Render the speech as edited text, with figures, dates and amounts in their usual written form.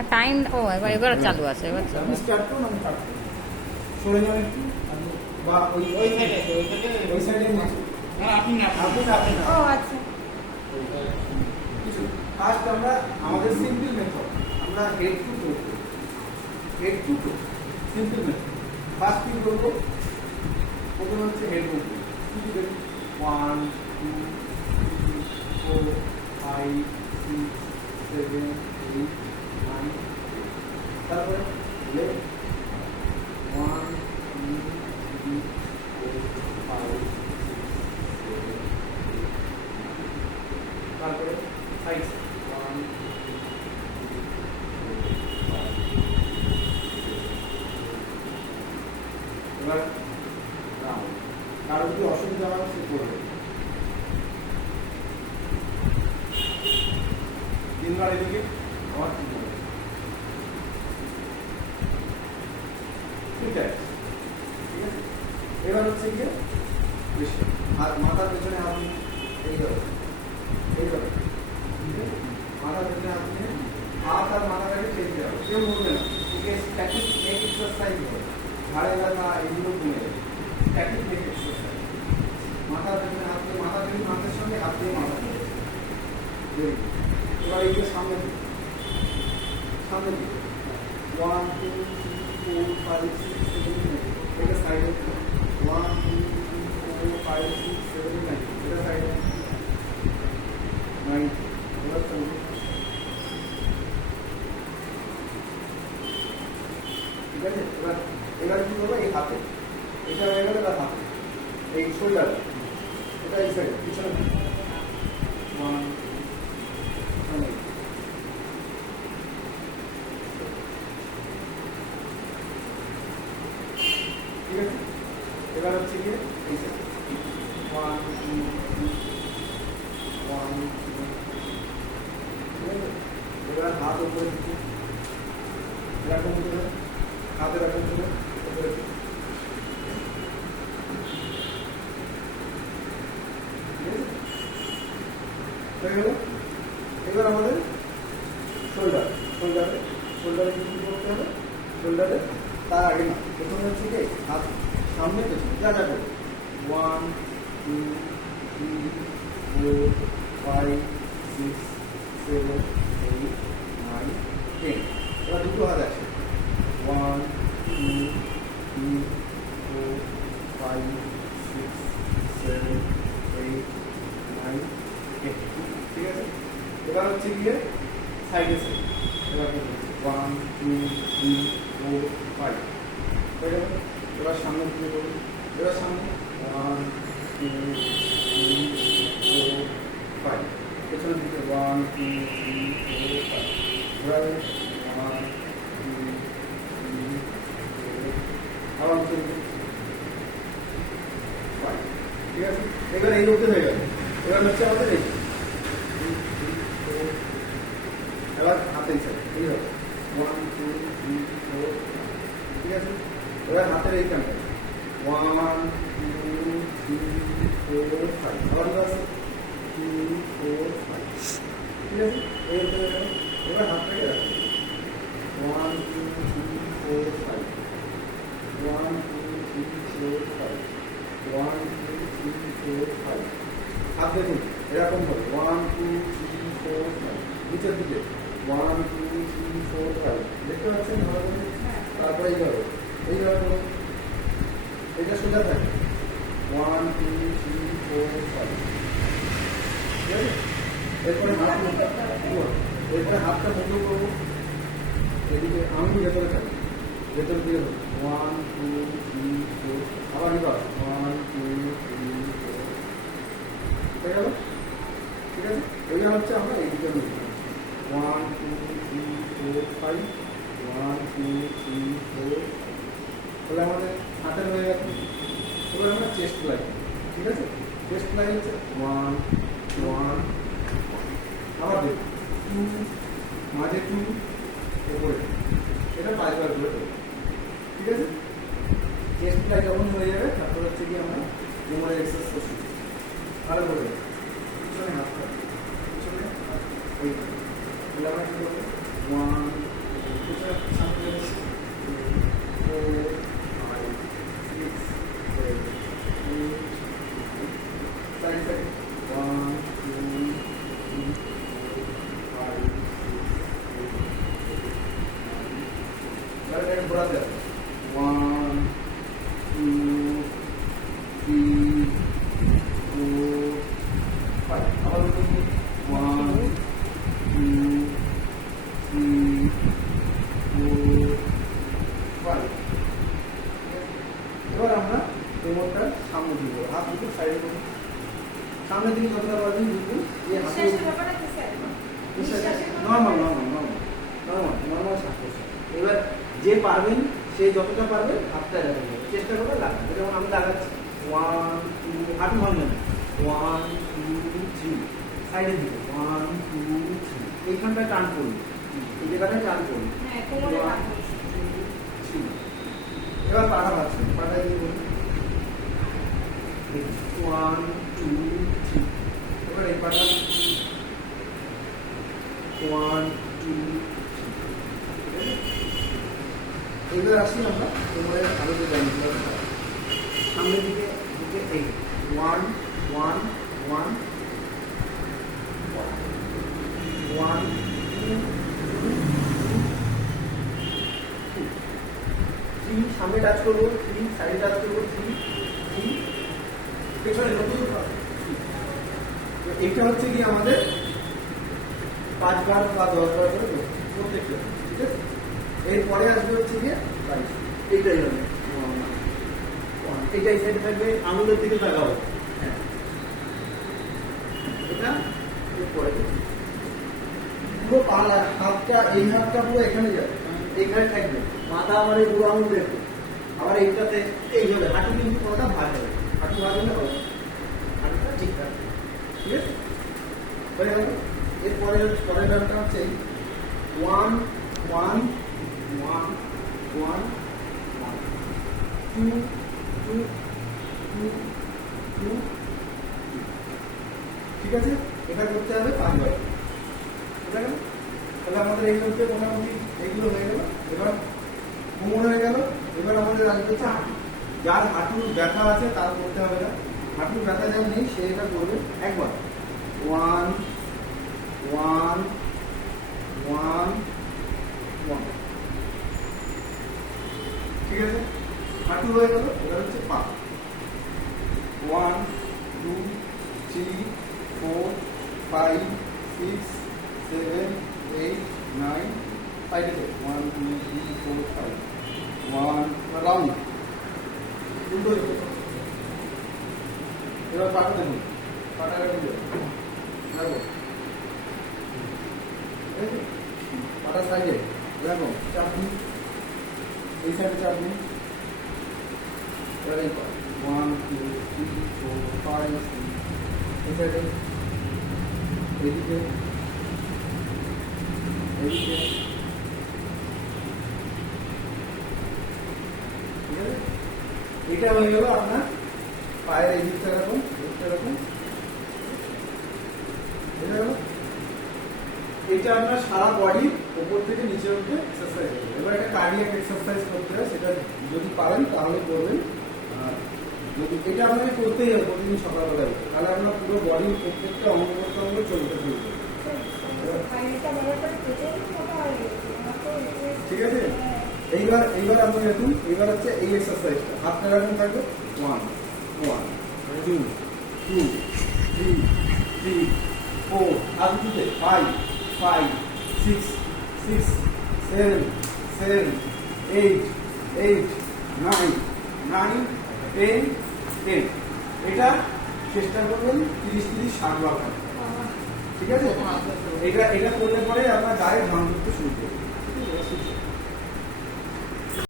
না টাইম, ও এবার চালু আছে, এবার চালু আমি স্টার্ট করুন, আমি কাট করুন। সরে যান একটু, বা ওই ওই সাইডে আপনি না ও আচ্ছা। কিছু ফার্স্ট আমরা আমাদের সিম্পল মেথড, আমরা head to to, head to to simple method. First কি করবো, প্রথমে হচ্ছে হেড টু টো, কিছু দেখুন 1 2 3 4 5 6 7 8 9, তারপরে লেফট 1 2 3 4 5 6 7 8, তারপরে সাইড 1 2 3 4 5। এবার রাউন্ড, কারো যদি অসুবিধা হয় সে করবে। তিনবার এদিকে, আবার তিনবার, ঠিক আছে, ঠিক আছে। এবার হচ্ছে গিয়ে হাত মাথার পেছনে হাত নিয়ে এইভাবে এইভাবে, মাথার পেছনে হাত নিয়ে হাত আর মাথাটাকে টেনে হবে, কেউ নড়বে না। একে স্ট্যাটিক নেক এক্সারসাইজ হবে, ঘাড়ে ব্যথা এগুলো কমে যাবে। স্ট্যাটিক নেক এক্সারসাইজ, মাথার পেছনে হাত দিয়ে মাথা দিয়ে মাথার সঙ্গে হাত দিয়ে মাথা দিয়ে। এবার এইগুলো সামনে সামনে দিকে 1 2 3 4 5 6 7 8, এটা সাইডে 1 2 3 4 5 6 7 8, এটা সাইডে 9। এবার চলবে, ঠিক আছে। এবার এবার কি করবো, এই হাতে এটা হয়ে গেলে তার হাতে এই শোল্ডার, এটা এই সাইড পিছনে 1 ঠিক আছে। এবার হচ্ছে গিয়ে এই সাইড 1 2 3 1 2, ঠিক আছে। এবার হাত উপরে দিকে এরকম করে, হাতে এরকম করে উপরে দিকে, ঠিক আছে। হয়ে গেল। এবার আমাদের শোল্ডার, শোল্ডারে কি করতে হবে, শোল্ডারে তার আগে না, প্রথমে হচ্ছে কি হাত সামনে পেছনে যা যা করবে 1 2 3 4 5 6 7 8 9 10। এবার দুটো হাত আছে 1 2 3 4 5 6 7 8 9 10, ঠিক আছে। এবার হচ্ছে গিয়ে সাইডে সাইড, এবার 1 2 3 4 5 হয়ে গেল। এবার সামনে দিকে করুন, এবার সামনে 1 2 3 4 5, পেছনের দিকে 1 2 3 4 5, ঘোরাবে 1 2 3 4, আবার চলবে 5, ঠিক আছে। এবার এই অবধি হয়ে গেল। এবার হচ্ছে আমাদের এই 2 3 4, এবার হাতের সাইড এই হবে 1 2 3 4, ঠিক আছে। এবার হাতের এইখানটা 1 2 3 4 5, আবার আছে 2 4 5, ঠিক আছে। এই হতে গেল। এবার হাতটাকে রাখো 1 2 3 4 5, 1 2 3 4 5, 1 2 3 4 5। হাত দেখুন এরকম হবে 1 2 3 4 5, নিচের দিকে 1 2 3 4 5, দেখতে পাচ্ছেন ভালো করে। তারপরে এইভাবে এইভাবে এটা সোজা থাকে 1 2 3 4 5, ঠিক আছে। এরপরে হাত, এরপরে হাতটা মুখে করবো এদিকে, আমি ভেতরে থাকি, ভেতর দিয়ে 1 2 3 4, আবার এবার 1 2 3 4, হয়ে গেল, ঠিক আছে। এইবার হচ্ছে আমরা এইদিকে 1 2 3 4 5, 1 2 3 4, তাহলে আমাদের হাতের হয়ে গেছে। এবার আমরা চেস্ট লাইন, ঠিক আছে। চেস্ট লাইন হচ্ছে 1 1, আবার দেখুন 2, মাঝে 2, উপরে, এটা 5 বার করে দেবো, ঠিক আছে। চেস্ট লাইন যখন হয়ে যাবে তারপর হচ্ছে কি আমরা কোমরের এক্সারসাইজ করছি। আরো করে পিছনে হাত, পিছনে এই আমরা কি করবো 1 এটাকে ঘোরাতে হবে 1 2 3 4 5 আবার 1 2 3 4 5 এবার আমরা কোমরটা সামনে দিব হাত দুটো সাইডে করব সামনের দিকে কতটা পারবেন দুটো এই হাতে নরমাল শ্বাস প্রশ্বাস এবার যে পারবেন সে যতটা পারবে হাতটা লাগাবেন চেষ্টা করবে লাগাবেন যেমন আমি লাগাচ্ছি 1 2 হাঁটু ভাঙবেন 1 2 3 সাইডে দিকে 1 2 3 এইখানটায় টান করুন এই জায়গাটায় টান করুন এবার পাটা ভাবছেন পাটা দিয়ে বলুন 1 2 3 এবার এই পাটা 1 2 এবার আসি আমরা কোমরের আরো যে ব্যায়ামগুলো সামনের দিকে দিকে এই 1 1 1 1 3 সামনে টাচ করবো 3 সাইডে টাচ করবো 3 3 পেছনে নতুন এটা হচ্ছে কি আমাদের 5 বার বা 10 বার করে প্রত্যেকটা ঠিক আছে এরপরে আসবে হচ্ছে গিয়ে এইটাই হবে এইটাই সাইডে থাকবে আঙুলের দিকে তাকাবো হ্যাঁ এটা এরপরে পুরো হাতটা এই হাতটা পুরো এখানে যাবে এইখানে থাকবে মাথা আমার এই পুরো আঙুল দেখবে আবার এইটাতে এইভাবে হাঁটু কিন্তু কোনোটা ভাগ হবে হাঁটু ভাগ হলে হবে হাঁটুটা ঠিক থাকবে ঠিক আছে হয়ে গেল এরপরে পরের ব্যাপারটা হচ্ছে 1 1 1 1 2 2 2 2 ঠিক আছে এটা করতে হবে 5 বার ঠিক আছে তাহলে আমাদের এই করতে মোটামুটি এইগুলো হয়ে গেল এবার কোমর হয়ে গেল এবার আমাদের আসবে হচ্ছে হাঁটু যার হাঁটুর ব্যথা আছে তার করতে হবে না হাঁটুর ব্যথা যার নেই সে এটা করবে একবার 1 1 1 1 ঠিক আছে হাঁটু হয়ে গেল এবার হচ্ছে পা 1 2 3 4 5 6 7 8 9 5 1 2 3 4 5 1 রাউন্ড উল্টো দিকে এবার পাটা দেখুন পাটা দেখুন পাটা সাইডে দেখো চাপ দিন এই সাইডে চাপ দিন এবার 1 2 3 4 5 6 এই সাইডে এদিকে এদিকে ঠিক আছে এটা হয়ে গেল আপনার পায়ের এই দিকটা এরকম এটা আপনার সারা বডি উপর থেকে নিচে উঠে এক্সারসাইজ করবে এবার একটা কার্ডিয়াক এক্সারসাইজ করতে হয় সেটা যদি পারেন তাহলে করবেন যদি এটা আপনাকে করতেই হবে প্রতিদিন সকালবেলায় তাহলে আপনার পুরো বডির প্রত্যেকটা অঙ্গ প্রত্যঙ্গ চলতে থাকবে ঠিক আছে এইবার আপনি দেখুন এইবার হচ্ছে এই এক্সারসাইজটা হাতটা এরকম থাকবে 1 1 2 2 3 3 4 আর দুটো 5 5 6 6 7 7 8 8 9 9 10 10 এটা চেষ্টা করবেন 30-30-60 বার ঠিক আছে এটা করলে পরে আপনার গায়ে ঘাম করতে শুরু করবে ঠিক আছে